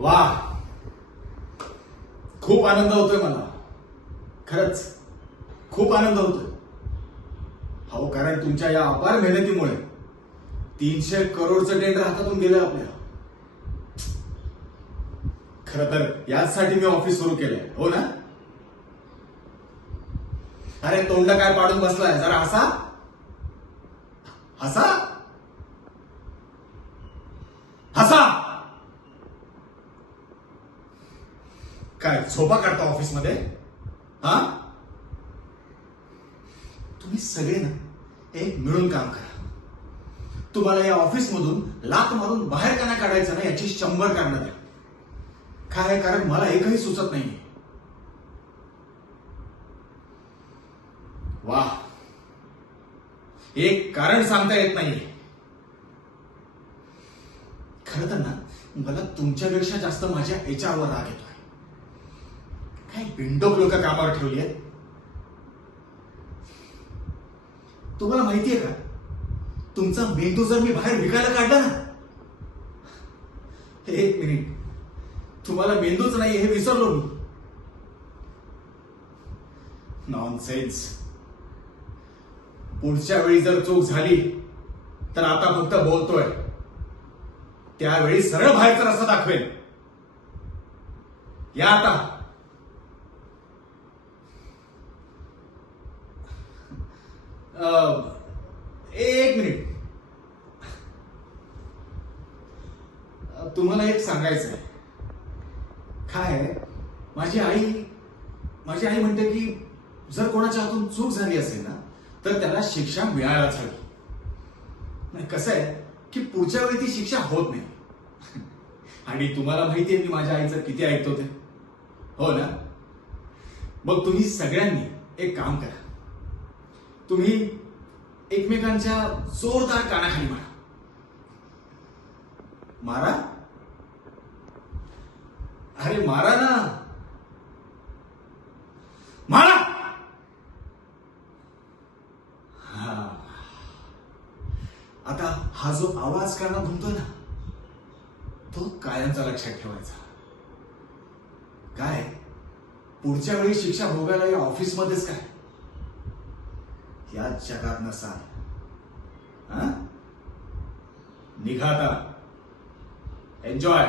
वा, खूप आनंद होतोय मला. खरंच खूप आनंद होतोय. हो, कारण तुमच्या या अपार मेहनतीमुळे 300 करोडचं टेंडर हातातून गेलं आपल्या. खरं तर याचसाठी मी ऑफिस सुरू केलंय, हो ना? अरे तोंड काय पाडून बसलाय, जरा हसा हसा हसा. काय झोपा काढता ऑफिसमध्ये? हा, तुम्ही सगळे ना एक मिळून काम करा. तुम्हाला या ऑफिस मधून लाथ मारून बाहेर का नाही काढायचं ना, याची 100 कारणं द्या. काय, कारण मला एकही सुचत नाही. वा, एक कारण सांगता येत नाही. खरं तर ना, मला तुमच्यापेक्षा जास्त माझ्या याच्यावर राग येतोय. काय बिंडोक लोक कामावर ठेवली आहेत. तुम्हाला माहितीये का, तुमचा मेंदू जर मी बाहेर विकायला काढला ना, एक मिनिट, तुम्हाला मेंदूच नाही हे विसरलो मी. नॉनसेन्स. पुढच्या वेळी जर चूक झाली तर आता फक्त बोलतोय, त्यावेळी सरळ बाहेरचा रस्ता दाखवेल. या आता. एक मिनिट, तुम्हाला एक सांगायचंय. काय, माझी आई म्हणते की जर कोणाच्या हातून चूक झाली असेल ना, तर त्याला शिक्षा मिळायलाच हवी. नाही, कसं आहे की पुढच्या वेळी ती शिक्षा होत नाही. आणि तुम्हाला माहितीये मी माझ्या आईचं किती ऐकतो ते, हो ना? मग तुम्ही सगळ्यांनी एक काम करा. तुम्ही एकमेकांच्या जोरदार कानाखाली मारा. मारा, अरे मारा ना, मारा. आता हा जो आवाज कानात घुमतोय ना, तो कायमचा लक्षात ठेवायचा. काय, पुढच्या वेळी शिक्षा भोगायला या ऑफिसमध्येच काय, याच जगात नसाल. निघा आता. एन्जॉय.